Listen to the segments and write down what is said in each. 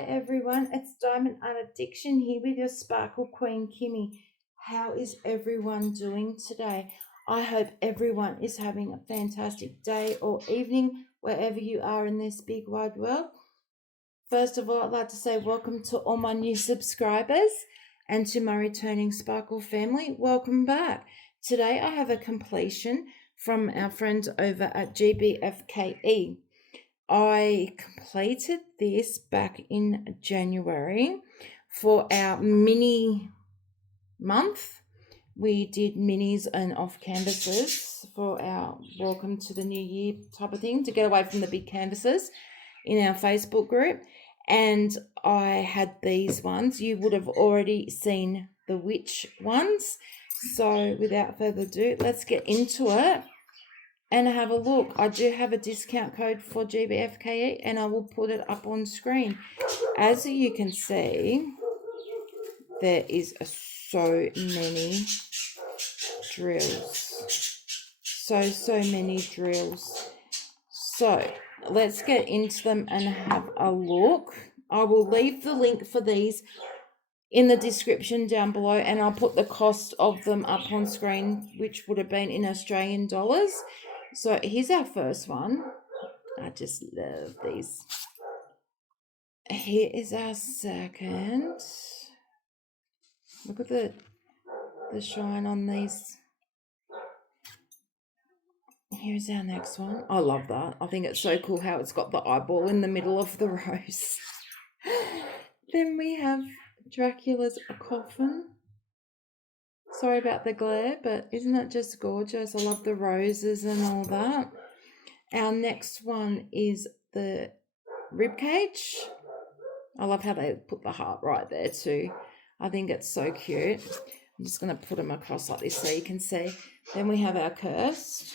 Hi everyone, it's Diamond Art Addiction here with your Sparkle Queen Kimmy. How is everyone doing today? I hope everyone is having a fantastic day or evening wherever you are in this big wide world. First of all, I'd like to say welcome to all my new subscribers and to my returning Sparkle family. Welcome back. Today I have a completion from our friends over at GBFKE. I completed this back in January for our mini month. We did minis and off canvases for our welcome to the new year type of thing to get away from the big canvases in our Facebook group. And I had these ones. You would have already seen the witch ones. So without further ado, let's get into it and have a look. I do have a discount code for GBFKE and I will put it up on screen. As you can see, there is so many drills. So many drills. So let's get into them and have a look. I will leave the link for these in the description down below, and I'll put the cost of them up on screen, which would have been in Australian dollars. So here's our first one. I just love these. Here is our second. Look at the shine on these. Here's our next one. I love that. I think it's so cool how it's got the eyeball in the middle of the rose. Then we have Dracula's coffin. Sorry about the glare, but isn't that just gorgeous? I love the roses and all that. Our next one is the ribcage. I love how they put the heart right there too. I think it's so cute. I'm just going to put them across like this so you can see. Then we have our cursed.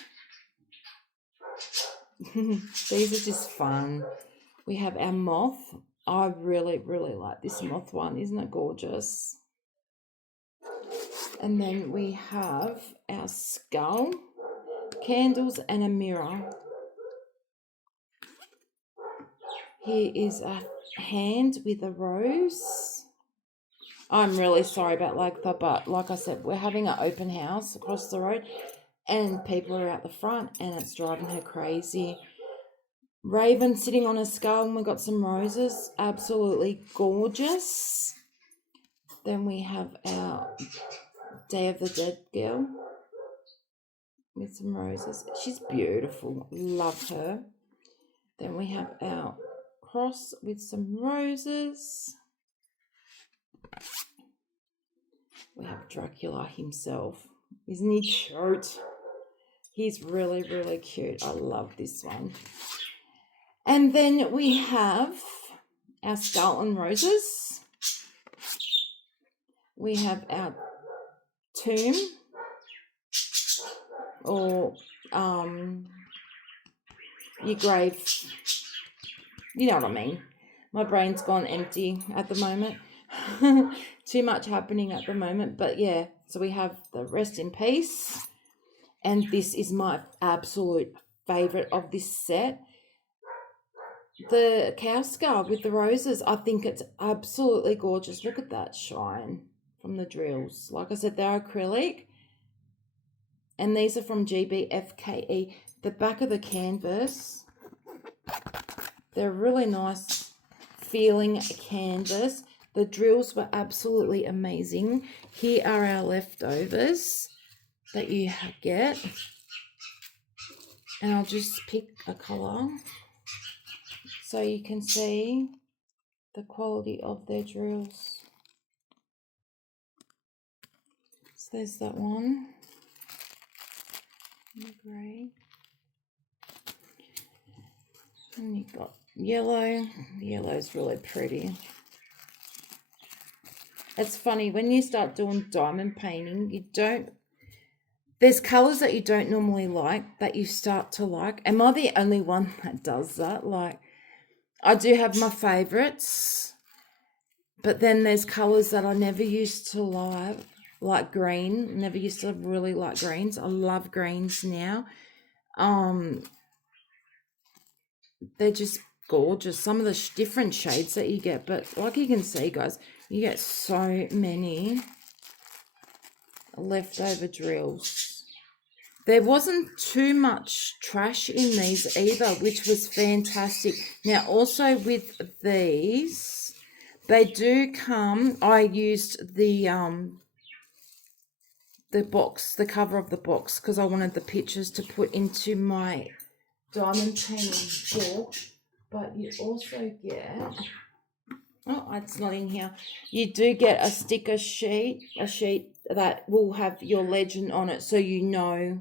These are just fun. We have our moth. I really like this moth one. Isn't it gorgeous? And then we have our skull, candles, and a mirror. Here is a hand with a rose. I'm really sorry about that, but like I said, we're having an open house across the road and people are out the front and it's driving her crazy. Raven sitting on a skull, and we've got some roses. Absolutely gorgeous. Then we have our Day of the Dead girl with some roses. She's beautiful. Love her. Then we have our cross with some roses. We have Dracula himself. Isn't he cute? He's really cute. I love this one. And then we have our skull and roses. We have our tomb, or your grave. You know what I mean. My brain's gone empty at the moment. Too much happening at the moment. But yeah, so we have the rest in peace. And this is my absolute favourite of this set. The cow skull with the roses. I think it's absolutely gorgeous. Look at that shine from the drills. Like I said, they're acrylic. And these are from GBFKE. The back of the canvas. They're really nice feeling canvas. The drills were absolutely amazing. Here are our leftovers that you get. And I'll just pick a colour so you can see the quality of their drills. So there's that one. The grey. And you've got yellow. The yellow is really pretty. It's funny, when you start doing diamond painting, there's colours that you don't normally like that you start to like. Am I the only one that does that? Like, I do have my favourites, but then there's colours that I never used to like green. Never used to really like greens. I love greens now. They're just gorgeous. Some of the different shades that you get, but like you can see, guys, you get so many leftover drills. There wasn't too much trash in these either, which was fantastic. Now, also with these, they do come, I used the box, the cover of the box, because I wanted the pictures to put into my diamond painting book. But you also get, oh, it's not in here. You do get a sticker sheet, a sheet that will have your legend on it, so you know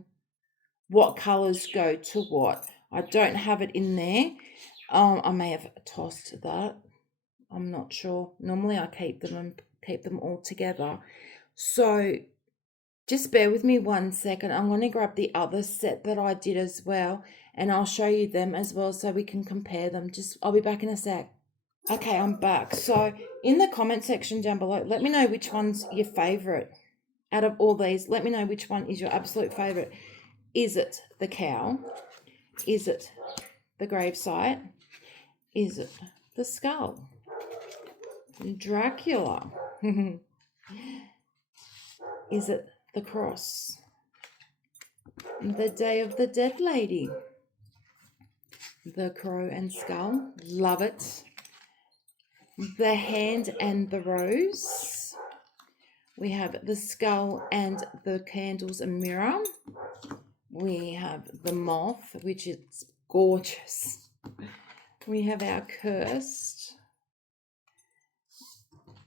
what colours go to what. I don't have it in there. I may have tossed that. I'm not sure. Normally I keep them and keep them all together. So just bear with me 1 second. I'm going to grab the other set that I did as well, and I'll show you them as well so we can compare them. I'll be back in a sec. Okay, I'm back. So in the comment section down below, let me know which one's your favourite. Out of all these, let me know which one is your absolute favourite. Is it the cow? Is it the gravesite? Is it the skull? Dracula? Is it the cross? The Day of the Dead Lady? The crow and skull? Love it. The hand and the rose? We have the skull and the candles and mirror. We have the moth, which is gorgeous. We have our cursed.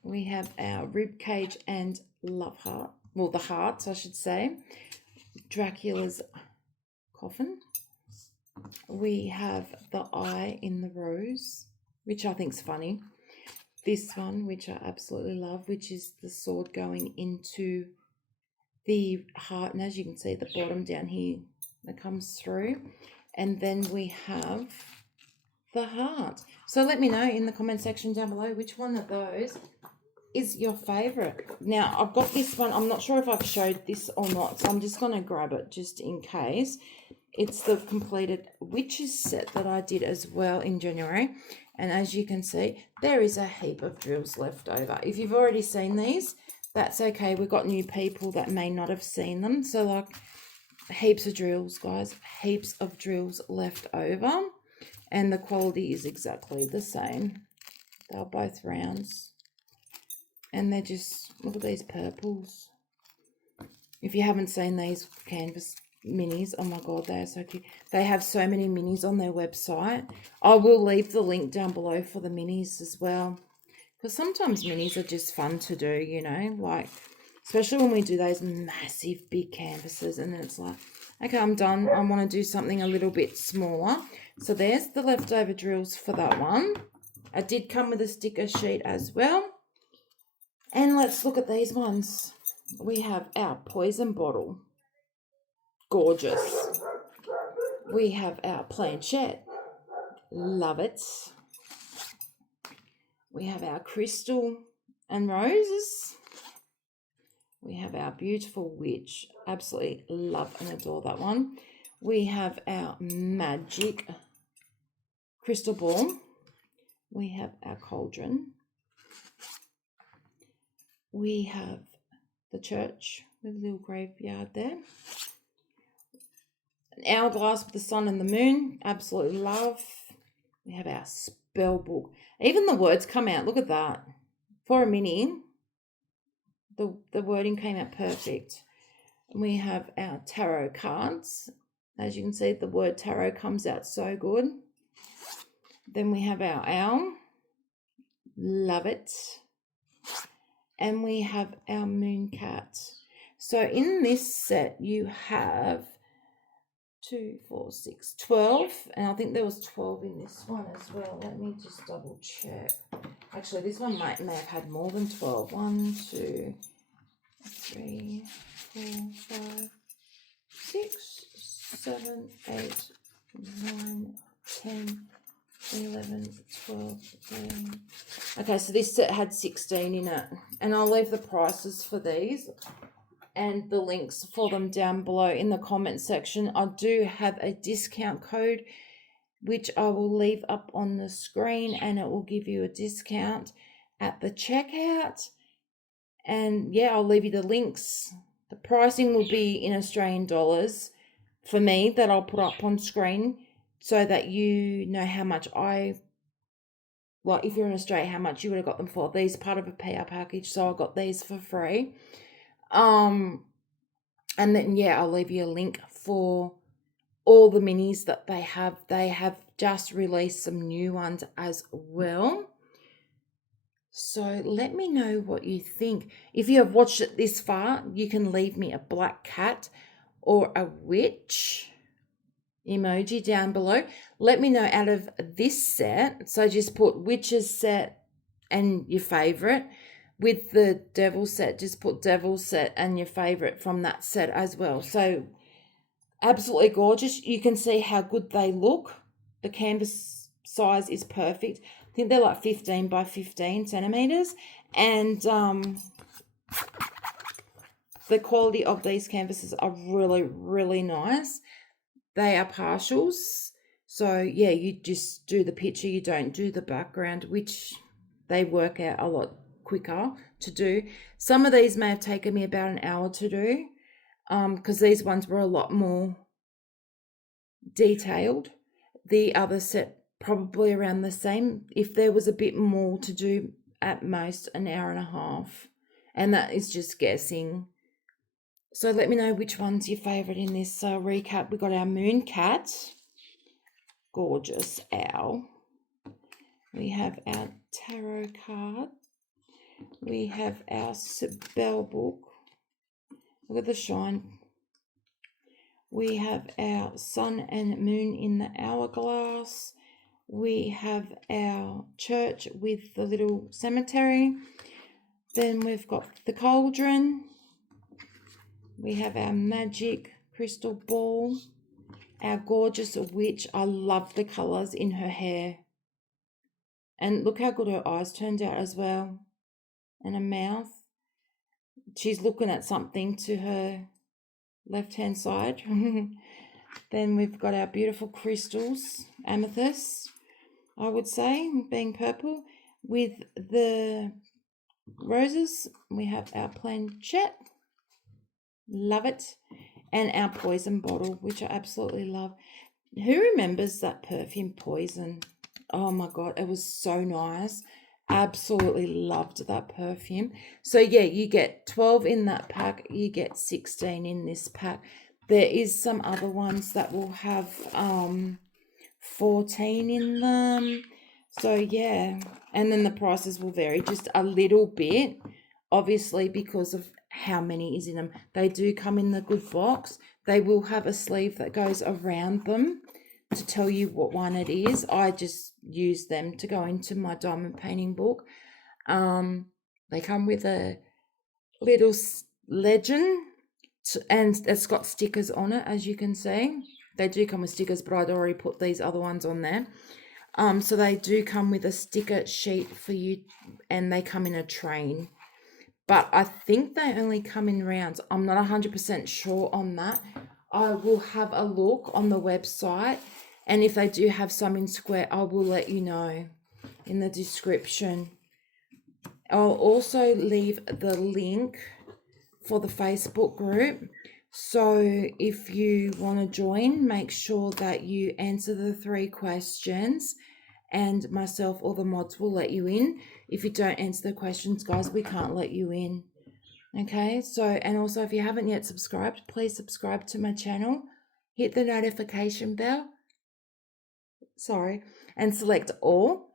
We have our rib cage and love heart. Well, the hearts, I should say. Dracula's coffin. We have the eye in the rose, which I think is funny. This one, which I absolutely love, which is the sword going into the heart, and as you can see at the bottom down here that comes through. And then we have the heart. So let me know in the comment section down below which one of those is your favorite. Now I've got this one, I'm not sure if I've showed this or not, so I'm just going to grab it just in case. It's the completed witches set that I did as well in January, and as you can see, there is a heap of drills left over. If you've already seen these, that's okay. We've got new people that may not have seen them. So like heaps of drills, guys, heaps of drills left over. And the quality is exactly the same. They're both rounds. And they're just, look at these purples. If you haven't seen these canvas minis, oh my God, they're so cute. They have so many minis on their website. I will leave the link down below for the minis as well. Because sometimes minis are just fun to do, you know, like, especially when we do those massive big canvases, and then it's like, okay, I'm done. I want to do something a little bit smaller. So there's the leftover drills for that one. I did come with a sticker sheet as well. And let's look at these ones. We have our poison bottle. Gorgeous. We have our planchette. Love it. We have our crystal and roses. We have our beautiful witch. Absolutely love and adore that one. We have our magic crystal ball. We have our cauldron. We have the church with a little graveyard there. An hourglass with the sun and the moon. Absolutely love. We have our spell book. Even the words come out. Look at that. For a mini, the wording came out perfect. We have our tarot cards. As you can see, the word tarot comes out so good. Then we have our owl. Love it. And we have our moon cat. So in this set, you have 2, 4, 6, 12. And I think there was 12 in this one as well. Let me just double check. Actually, this one may have had more than 12. 1, 2, 3, 4, 5, 6, 7, 8, 9, 10, 11, 12, 13. Okay, so this set had 16 in it. And I'll leave the prices for these and the links for them down below in the comment section. I do have a discount code which I will leave up on the screen, and it will give you a discount at the checkout. And yeah, I'll leave you the links. The pricing will be in Australian dollars for me, that I'll put up on screen, so that you know how much if you're in Australia, how much you would have got them for. These are part of a PR package, so I got these for free. And then yeah, I'll leave you a link for all the minis that they have. They have just released some new ones as well. So let me know what you think. If you have watched it this far, you can leave me a black cat or a witch emoji down below. Let me know out of this set. So just put witches set and your favorite. With the devil set, just put devil set and your favorite from that set as well. So absolutely gorgeous. You can see how good they look. The canvas size is perfect. I think they're like 15 by 15 centimeters, and the quality of these canvases are really, really nice. They are partials, so yeah, you just do the picture, you don't do the background, which they work out a lot quicker to do. Some of these may have taken me about an hour to do, because these ones were a lot more detailed. The other set probably around the same. If there was a bit more to do, at most an hour and a half, and that is just guessing. So let me know which one's your favorite in this recap. We got our moon cat, gorgeous owl. We have our tarot card. We have our spell book. Look at the shine. We have our sun and moon in the hourglass. We have our church with the little cemetery. Then we've got the cauldron. We have our magic crystal ball. Our gorgeous witch. I love the colours in her hair. And look how good her eyes turned out as well. And her mouth. She's looking at something to her left-hand side. Then we've got our beautiful crystals, amethyst, I would say, being purple. With the roses, we have our planchette, love it, and our poison bottle, which I absolutely love. Who remembers that perfume, Poison? Oh my God, it was so nice. Absolutely loved that perfume. So yeah, you get 12 in that pack, you get 16 in this pack. There is some other ones that will have 14 in them. So yeah, and then the prices will vary just a little bit, obviously, because of how many is in them. They do come in the good box. They will have a sleeve that goes around them to tell you what one it is. I just use them to go into my diamond painting book. They come with a little legend, and it's got stickers on it, as you can see. They do come with stickers, but I'd already put these other ones on there. So they do come with a sticker sheet for you, and they come in a train. But I think they only come in rounds. I'm not 100% sure on that. I will have a look on the website, and if they do have some in square, I will let you know in the description. I'll also leave the link for the Facebook group. So if you want to join, make sure that you answer the 3 questions, and myself or the mods will let you in. If you don't answer the questions, guys, we can't let you in. Okay, so, and also if you haven't yet subscribed, please subscribe to my channel. Hit the notification bell. And select all.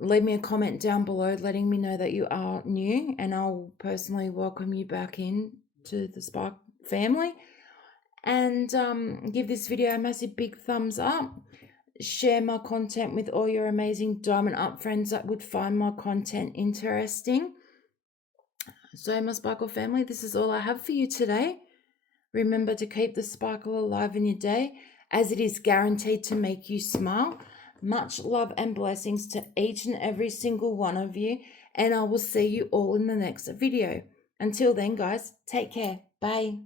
Leave me a comment down below letting me know that you are new, and I'll personally welcome you back in to the Spark family. And give this video a massive big thumbs up. Share my content with all your amazing Diamond Up friends that would find my content interesting. So my Sparkle family, this is all I have for you today. Remember to keep the sparkle alive in your day, as it is guaranteed to make you smile. Much love and blessings to each and every single one of you, and I will see you all in the next video. Until then, guys, take care. Bye.